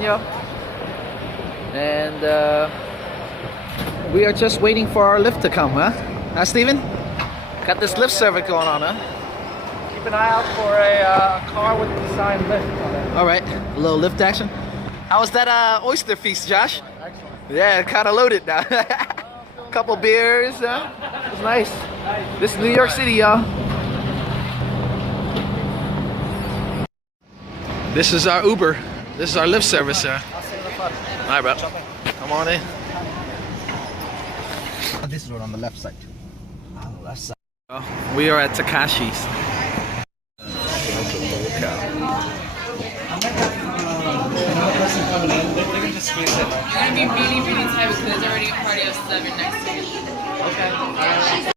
Yeah. And we are just waiting for our lift to come, huh? Huh, Steven? Got this lift service going on, huh? Keep an eye out for a car with the sign lift on it. All right, a little lift action. How was that oyster feast, Josh? Excellent. Yeah, kind of loaded now. Couple beers, it was nice. This is New York City, y'all. This is our Uber. This is our lift service, sir. I'll see you in the front. All right, bro. Come on in. This road on the left side. On the left side. We are at Takashi's. You're gonna be really, really tight because there's already a party of 7 next to you. Okay.